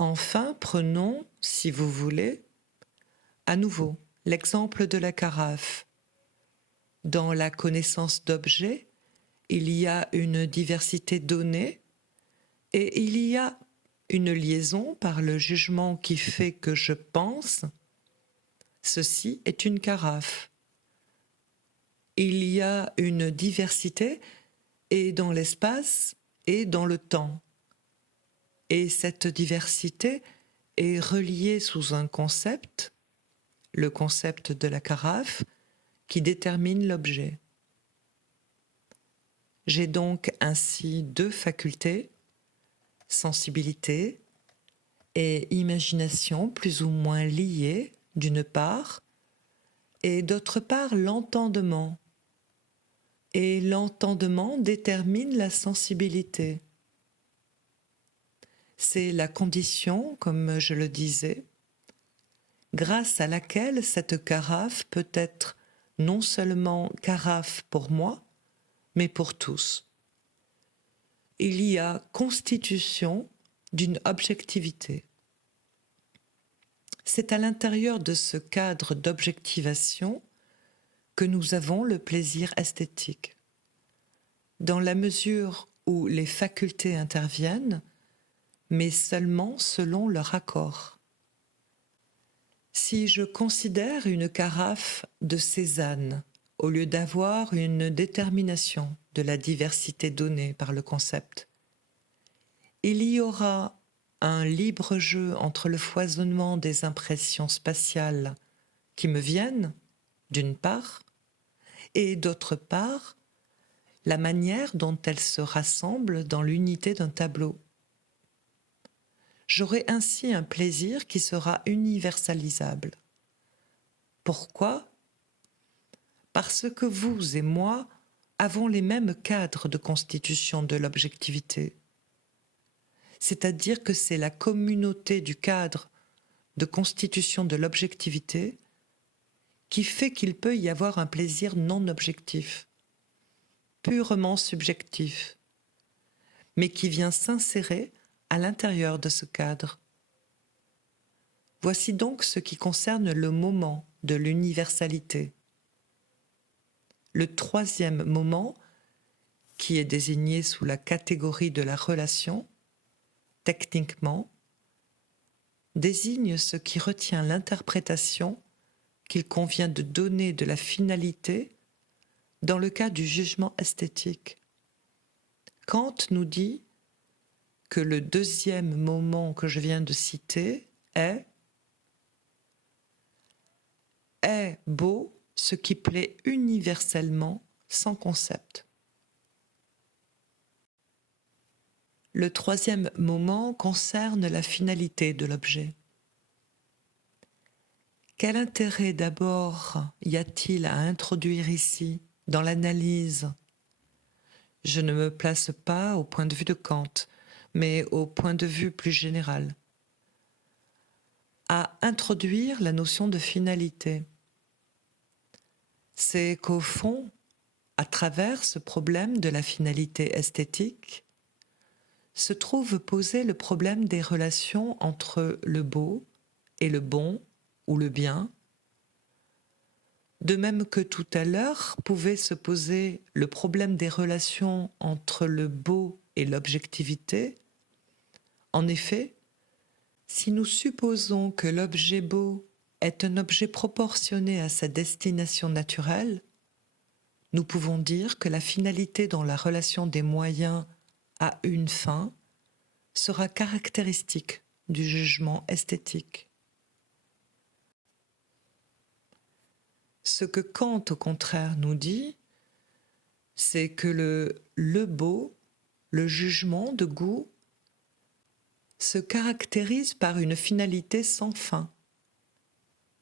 Enfin, prenons, si vous voulez, à nouveau l'exemple de la carafe. Dans la connaissance d'objets, il y a une diversité donnée et il y a une liaison par le jugement qui fait que je pense « ceci est une carafe ». Il y a une diversité et dans l'espace et dans le temps. Et cette diversité est reliée sous un concept, le concept de la carafe, qui détermine l'objet. J'ai donc ainsi deux facultés, sensibilité et imagination plus ou moins liées d'une part, et d'autre part l'entendement. Et l'entendement détermine la sensibilité. C'est la condition, comme je le disais, grâce à laquelle cette carafe peut être non seulement carafe pour moi, mais pour tous. Il y a constitution d'une objectivité. C'est à l'intérieur de ce cadre d'objectivation que nous avons le plaisir esthétique. Dans la mesure où les facultés interviennent, mais seulement selon leur accord. Si je considère une carafe de Cézanne, au lieu d'avoir une détermination de la diversité donnée par le concept, il y aura un libre jeu entre le foisonnement des impressions spatiales qui me viennent, d'une part, et d'autre part, la manière dont elles se rassemblent dans l'unité d'un tableau. J'aurai ainsi un plaisir qui sera universalisable. Pourquoi ? Parce que vous et moi avons les mêmes cadres de constitution de l'objectivité. C'est-à-dire que c'est la communauté du cadre de constitution de l'objectivité qui fait qu'il peut y avoir un plaisir non objectif, purement subjectif, mais qui vient s'insérer à l'intérieur de ce cadre. Voici donc ce qui concerne le moment de l'universalité. Le troisième moment, qui est désigné sous la catégorie de la relation, techniquement, désigne ce qui retient l'interprétation qu'il convient de donner de la finalité dans le cas du jugement esthétique. Kant nous dit que le deuxième moment que je viens de citer est beau ce qui plaît universellement sans concept. Le troisième moment concerne la finalité de l'objet. Quel intérêt d'abord y a-t-il à introduire ici, dans l'analyse ? Je ne me place pas au point de vue de Kant, mais au point de vue plus général. À introduire la notion de finalité. C'est qu'au fond, à travers ce problème de la finalité esthétique, se trouve posé le problème des relations entre le beau et le bon ou le bien, de même que tout à l'heure pouvait se poser le problème des relations entre le beau et l'objectivité. En effet, si nous supposons que l'objet beau est un objet proportionné à sa destination naturelle, nous pouvons dire que la finalité dans la relation des moyens à une fin sera caractéristique du jugement esthétique. Ce que Kant, au contraire, nous dit, c'est que le beau, le jugement de goût, se caractérise par une finalité sans fin.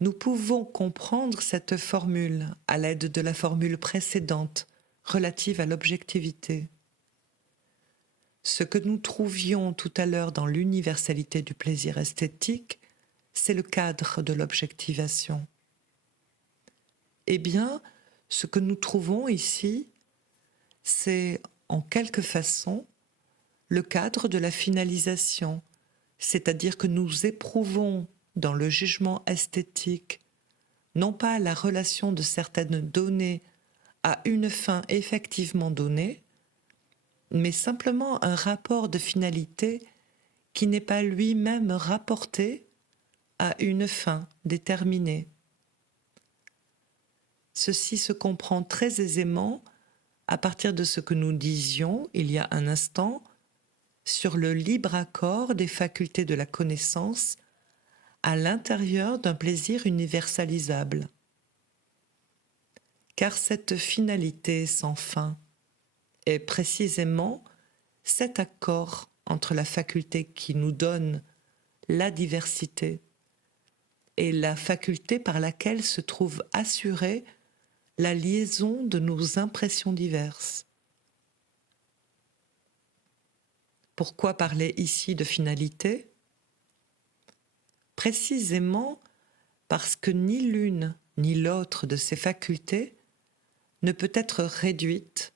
Nous pouvons comprendre cette formule à l'aide de la formule précédente relative à l'objectivité. Ce que nous trouvions tout à l'heure dans l'universalité du plaisir esthétique, c'est le cadre de l'objectivation. Eh bien, ce que nous trouvons ici, c'est en quelque façon le cadre de la finalisation c'est-à-dire que nous éprouvons dans le jugement esthétique non pas la relation de certaines données à une fin effectivement donnée, mais simplement un rapport de finalité qui n'est pas lui-même rapporté à une fin déterminée. Ceci se comprend très aisément à partir de ce que nous disions il y a un instant sur le libre accord des facultés de la connaissance à l'intérieur d'un plaisir universalisable. Car cette finalité sans fin est précisément cet accord entre la faculté qui nous donne la diversité et la faculté par laquelle se trouve assurée la liaison de nos impressions diverses. Pourquoi parler ici de finalité ? Précisément parce que ni l'une ni l'autre de ces facultés ne peut être réduite,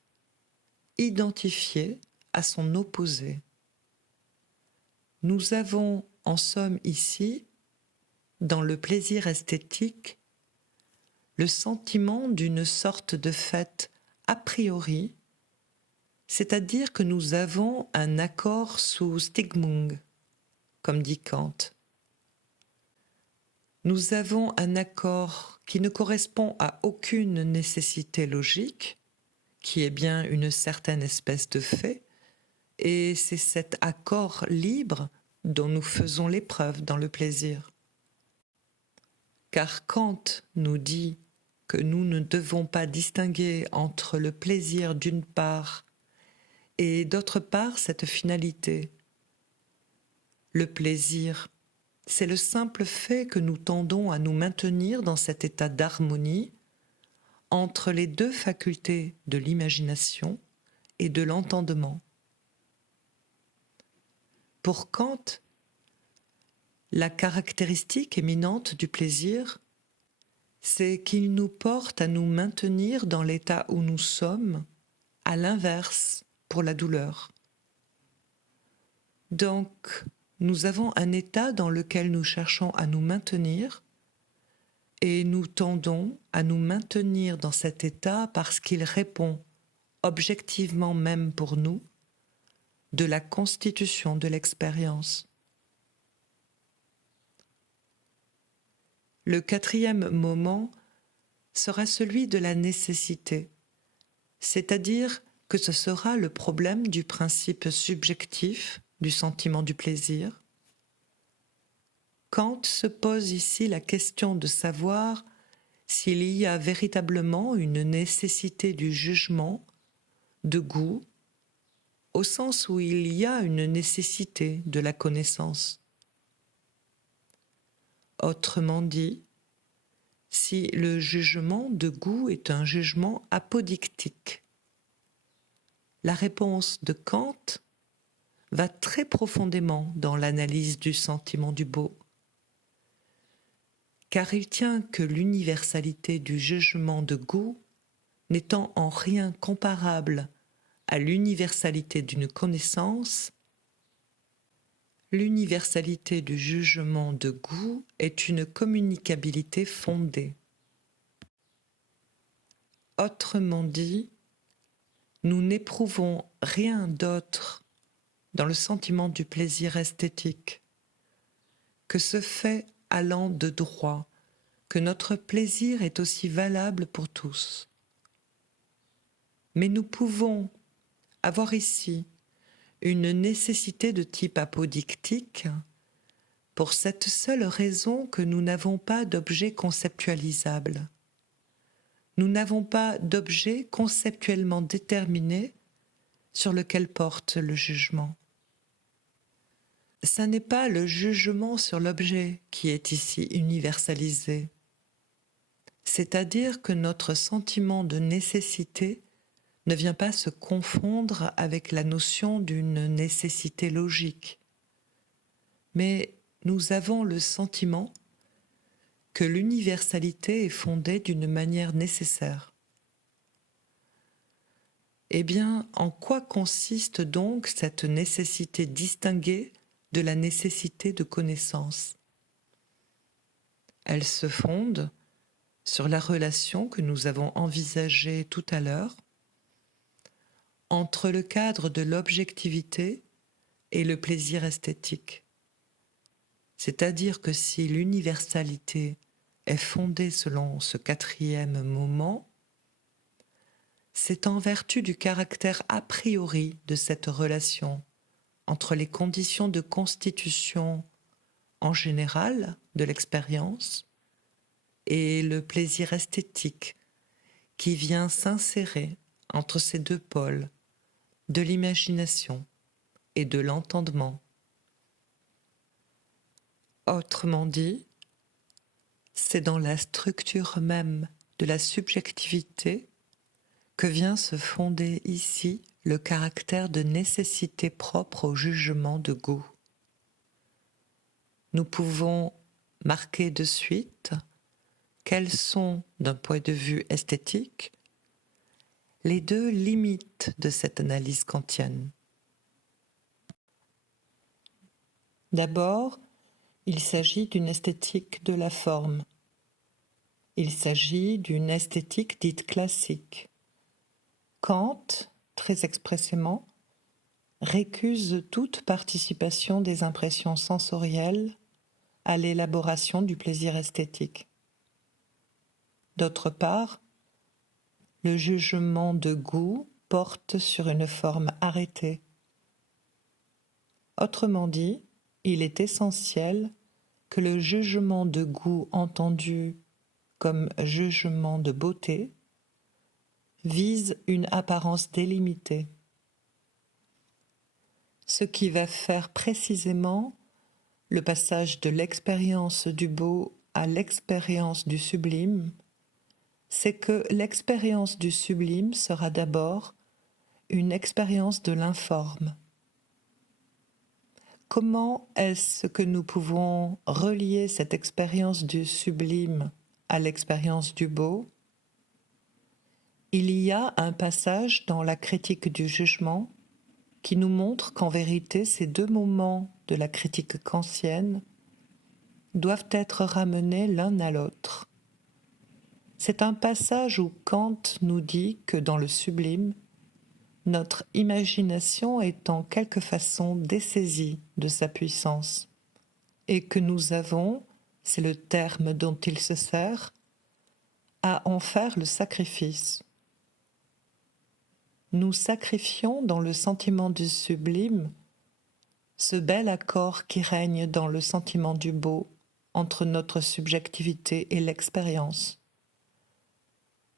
identifiée à son opposé. Nous avons en somme ici, dans le plaisir esthétique, le sentiment d'une sorte de fait a priori, c'est-à-dire que nous avons un accord sous Stimmung, comme dit Kant. Nous avons un accord qui ne correspond à aucune nécessité logique, qui est bien une certaine espèce de fait, et c'est cet accord libre dont nous faisons l'épreuve dans le plaisir. Car Kant nous dit que nous ne devons pas distinguer entre le plaisir d'une part et d'autre part cette finalité. Le plaisir, c'est le simple fait que nous tendons à nous maintenir dans cet état d'harmonie entre les deux facultés de l'imagination et de l'entendement. Pour Kant, la caractéristique éminente du plaisir, c'est qu'il nous porte à nous maintenir dans l'état où nous sommes, à l'inverse pour la douleur. Donc, nous avons un état dans lequel nous cherchons à nous maintenir et nous tendons à nous maintenir dans cet état parce qu'il répond, objectivement même pour nous, de la constitution de l'expérience. Le quatrième moment sera celui de la nécessité, c'est-à-dire que ce sera le problème du principe subjectif du sentiment du plaisir. Kant se pose ici la question de savoir s'il y a véritablement une nécessité du jugement, de goût, au sens où il y a une nécessité de la connaissance. Autrement dit, si le jugement de goût est un jugement apodictique. La réponse de Kant va très profondément dans l'analyse du sentiment du beau, car il tient que l'universalité du jugement de goût n'étant en rien comparable à l'universalité d'une connaissance, l'universalité du jugement de goût est une communicabilité fondée. Autrement dit, nous n'éprouvons rien d'autre dans le sentiment du plaisir esthétique que ce fait allant de droit que notre plaisir est aussi valable pour tous. Mais nous pouvons avoir ici une nécessité de type apodictique pour cette seule raison que nous n'avons pas d'objet conceptualisable. Nous n'avons pas d'objet conceptuellement déterminé sur lequel porte le jugement. Ce n'est pas le jugement sur l'objet qui est ici universalisé, c'est-à-dire que notre sentiment de nécessité ne vient pas se confondre avec la notion d'une nécessité logique, mais nous avons le sentiment que l'universalité est fondée d'une manière nécessaire. Eh bien, en quoi consiste donc cette nécessité distinguée de la nécessité de connaissance. Elle se fonde sur la relation que nous avons envisagée tout à l'heure entre le cadre de l'objectivité et le plaisir esthétique. C'est-à-dire que si l'universalité est fondée selon ce quatrième moment, c'est en vertu du caractère a priori de cette relation entre les conditions de constitution en général de l'expérience et le plaisir esthétique qui vient s'insérer entre ces deux pôles de l'imagination et de l'entendement. Autrement dit, c'est dans la structure même de la subjectivité que vient se fonder ici le caractère de nécessité propre au jugement de goût. Nous pouvons marquer de suite quelles sont, d'un point de vue esthétique, les deux limites de cette analyse kantienne. D'abord, il s'agit d'une esthétique de la forme. Il s'agit d'une esthétique dite classique. Kant, très expressément, récuse toute participation des impressions sensorielles à l'élaboration du plaisir esthétique. D'autre part, le jugement de goût porte sur une forme arrêtée. Autrement dit, il est essentiel que le jugement de goût entendu comme jugement de beauté vise une apparence délimitée. Ce qui va faire précisément le passage de l'expérience du beau à l'expérience du sublime, c'est que l'expérience du sublime sera d'abord une expérience de l'informe. Comment est-ce que nous pouvons relier cette expérience du sublime à l'expérience du beau ? Il y a un passage dans la critique du jugement qui nous montre qu'en vérité, ces deux moments de la critique kantienne doivent être ramenés l'un à l'autre. C'est un passage où Kant nous dit que dans le sublime, notre imagination est en quelque façon dessaisie de sa puissance et que nous avons, c'est le terme dont il se sert, à en faire le sacrifice. Nous sacrifions dans le sentiment du sublime ce bel accord qui règne dans le sentiment du beau entre notre subjectivité et l'expérience.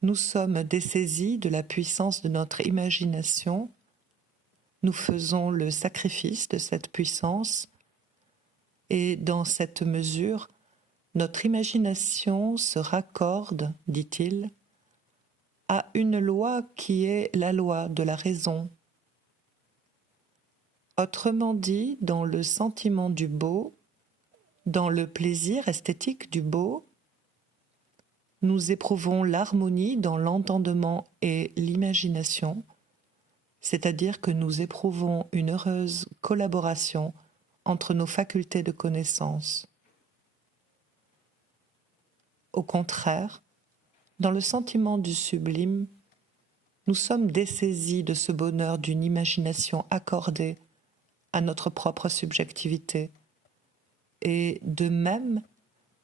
Nous sommes dessaisis de la puissance de notre imagination, nous faisons le sacrifice de cette puissance et dans cette mesure, notre imagination se raccorde, dit-il, à une loi qui est la loi de la raison. Autrement dit, dans le sentiment du beau, dans le plaisir esthétique du beau, nous éprouvons l'harmonie dans l'entendement et l'imagination, c'est-à-dire que nous éprouvons une heureuse collaboration entre nos facultés de connaissance. Au contraire, dans le sentiment du sublime, nous sommes dessaisis de ce bonheur d'une imagination accordée à notre propre subjectivité. Et de même,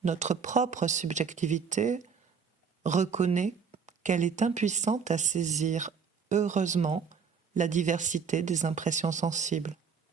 notre propre subjectivité reconnaît qu'elle est impuissante à saisir heureusement la diversité des impressions sensibles.